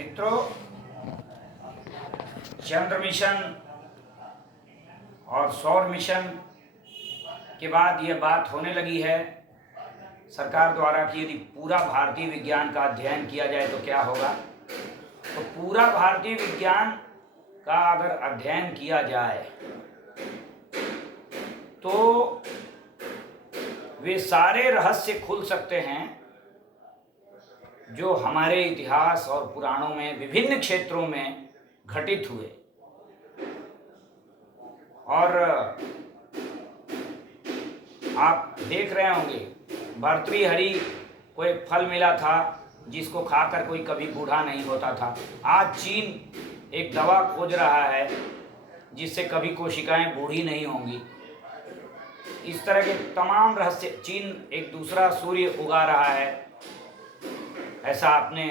मित्रों, चंद्र मिशन और सौर मिशन के बाद यह बात होने लगी है सरकार द्वारा कि यदि पूरा भारतीय विज्ञान का अध्ययन किया जाए तो क्या होगा। तो पूरा भारतीय विज्ञान का अगर अध्ययन किया जाए तो वे सारे रहस्य खुल सकते हैं जो हमारे इतिहास और पुराणों में विभिन्न क्षेत्रों में घटित हुए। और आप देख रहे होंगे भर्तृहरि को एक फल मिला था जिसको खाकर कोई कभी बूढ़ा नहीं होता था। आज चीन एक दवा खोज रहा है जिससे कभी कोशिकाएं बूढ़ी नहीं होंगी। इस तरह के तमाम रहस्य, चीन एक दूसरा सूर्य उगा रहा है, ऐसा आपने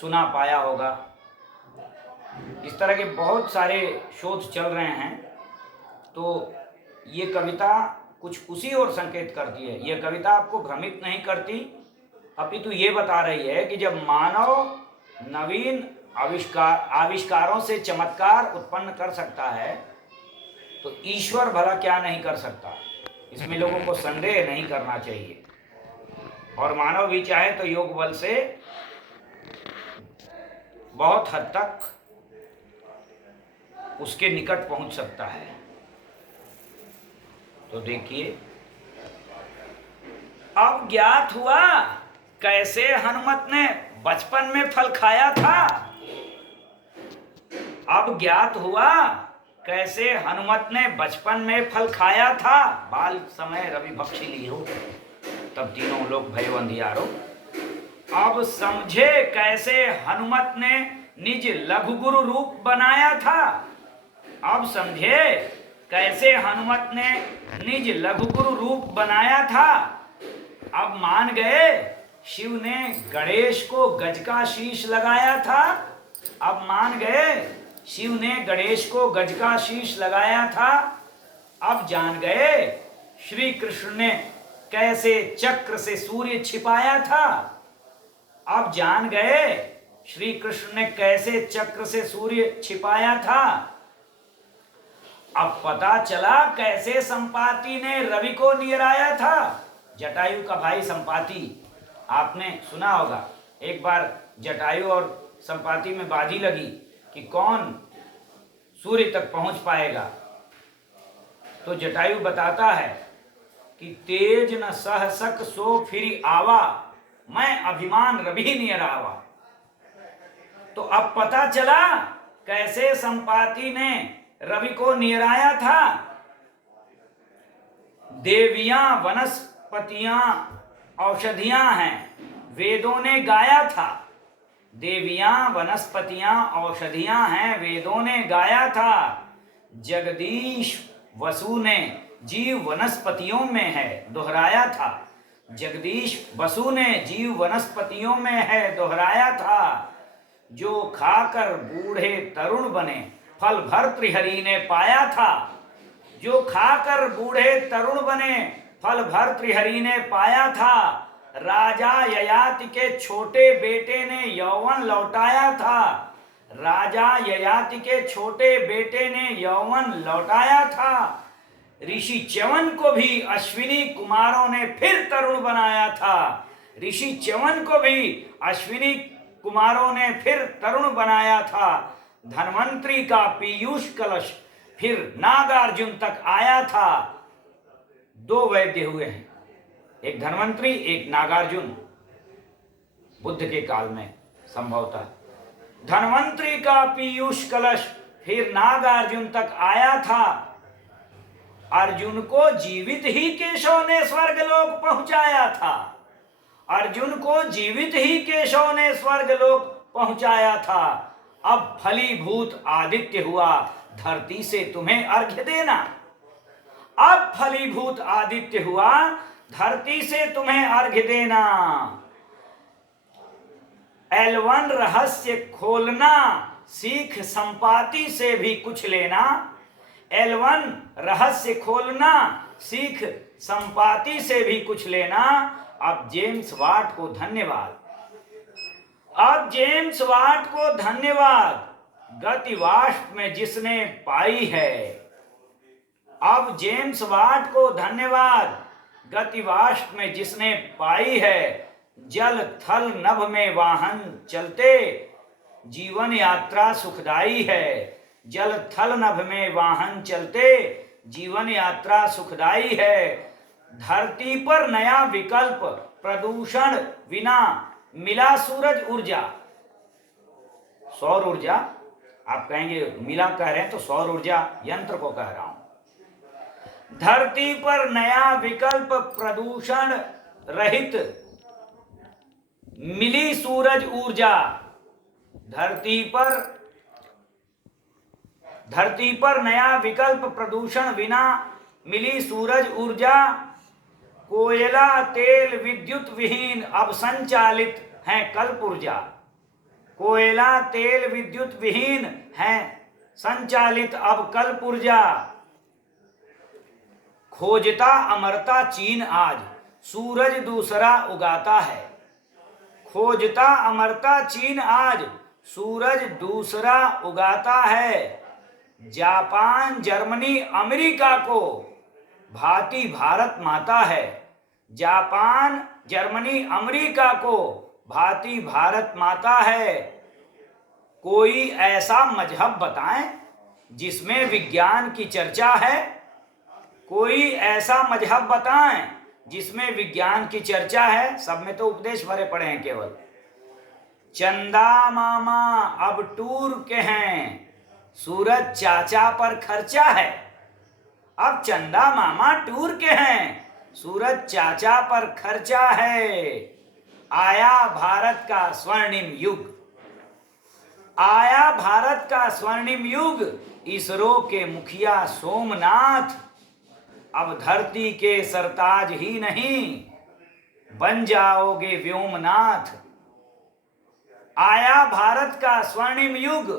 सुना पाया होगा। इस तरह के बहुत सारे शोध चल रहे हैं। तो ये कविता कुछ उसी ओर संकेत करती है। यह कविता आपको भ्रमित नहीं करती, अपितु ये बता रही है कि जब मानव नवीन आविष्कारों से चमत्कार उत्पन्न कर सकता है तो ईश्वर भला क्या नहीं कर सकता। इसमें लोगों को संदेह नहीं करना चाहिए। और मानव भी चाहे तो योग बल से बहुत हद तक उसके निकट पहुंच सकता है। तो देखिए, अब ज्ञात हुआ कैसे हनुमत ने बचपन में फल खाया था। अब ज्ञात हुआ कैसे हनुमत ने बचपन में फल खाया था। बाल समय रवि भक्षी लियो, तब तीनों लोग भय अंधियारो। अब समझे कैसे हनुमत ने निज लघु गुरु रूप बनाया था। अब समझे कैसे हनुमत ने निज लघु गुरु रूप बनाया था। अब मान गए शिव ने गणेश को गज का शीश लगाया था। अब मान गए शिव ने गणेश को गज का शीश लगाया था। अब जान गए श्री कृष्ण ने कैसे चक्र से सूर्य छिपाया था। अब जान गए श्री कृष्ण ने कैसे चक्र से सूर्य छिपाया था। अब पता चला कैसे संपाति ने रवि को नियराया था। जटायु का भाई संपाति, आपने सुना होगा। एक बार जटायु और संपाति में बाजी लगी कि कौन सूर्य तक पहुंच पाएगा। तो जटायु बताता है कि तेज न सह सक सो फिर आवा, मैं अभिमान रवि नियरावा। तो अब पता चला कैसे संपाति ने रवि को नियराया था। देवियां वनस्पतियां औषधियां हैं, वेदों ने गाया था। देवियां वनस्पतियां औषधियां हैं, वेदों ने गाया था। जगदीश वसु ने जीव वनस्पतियों में है, दोहराया था। जगदीश वसु ने जीव वनस्पतियों में है, दोहराया था। जो खाकर बूढ़े तरुण बने, फल भर्तृहरि ने पाया था। जो खाकर बूढ़े तरुण बने, फल भर्तृहरि ने पाया था। राजा ययाति के छोटे बेटे ने यौवन लौटाया था। राजा ययाति के छोटे बेटे ने यौवन लौटाया था। ऋषि च्यवन को भी अश्विनी कुमारों ने फिर तरुण बनाया था। ऋषि च्यवन को भी अश्विनी कुमारों ने फिर तरुण बनाया था। धन्वंतरी का पीयूष कलश फिर नागार्जुन तक आया था। दो वैद्य हुए हैं, एक धन्वंतरी एक नागार्जुन, बुद्ध के काल में संभवतः। धन्वंतरी का पीयूष कलश फिर नागार्जुन तक आया था। अर्जुन को जीवित ही केशव ने स्वर्गलोक पहुंचाया था। अर्जुन को जीवित ही केशव ने स्वर्गलोक पहुंचाया था। अब फलीभूत आदित्य हुआ, धरती से तुम्हें अर्घ्य देना। अब फलीभूत आदित्य हुआ, धरती से तुम्हें अर्घ्य देना। L1 रहस्य खोलना, सीख संपाति से भी कुछ लेना। L1 रहस्य खोलना, सीख संपाति से भी कुछ लेना। अब जेम्स वाट को धन्यवाद। अब जेम्स वाट को धन्यवाद गति वाष्प में जिसने पाई है। अब जेम्स वाट को धन्यवाद गति वाष्प में जिसने पाई है। जल थल नभ में वाहन चलते जीवन यात्रा सुखदाई है। जल थल नभ में वाहन चलते जीवन यात्रा सुखदाई है। धरती पर नया विकल्प प्रदूषण बिना मिला सूरज ऊर्जा। सौर ऊर्जा आप कहेंगे मिला कह रहे हैं तो सौर ऊर्जा यंत्र को कह रहा हूं। धरती पर नया विकल्प प्रदूषण रहित मिली सूरज ऊर्जा। धरती पर नया विकल्प प्रदूषण बिना मिली सूरज ऊर्जा। कोयला तेल विद्युत विहीन अब संचालित है कल्प ऊर्जा। कोयला तेल विद्युत विहीन है संचालित अब कल्प ऊर्जा। खोजता अमरता चीन आज सूरज दूसरा उगाता है। खोजता अमरता चीन आज सूरज दूसरा उगाता है। जापान जर्मनी अमेरिका को भांति भारत माता है। जापान जर्मनी अमेरिका को भांति भारत माता है। कोई ऐसा मजहब बताएं जिसमें विज्ञान की चर्चा है। कोई ऐसा मजहब बताएं जिसमें विज्ञान की चर्चा है। सब में तो उपदेश भरे पड़े हैं केवल। चंदा मामा अब टूर के हैं सूरज चाचा पर खर्चा है। अब चंदा मामा टूर के हैं सूरज चाचा पर खर्चा है। आया भारत का स्वर्णिम युग। आया भारत का स्वर्णिम युग। इसरो के मुखिया सोमनाथ अब धरती के सरताज ही नहीं बन जाओगे व्योमनाथ। आया भारत का स्वर्णिम युग।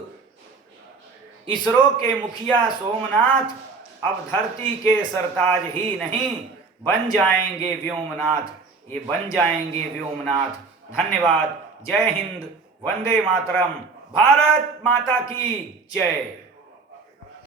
इसरो के मुखिया सोमनाथ अब धरती के सरताज ही नहीं बन जाएंगे व्योमनाथ। ये बन जाएंगे व्योमनाथ। धन्यवाद। जय हिंद। वंदे मातरम। भारत माता की जय।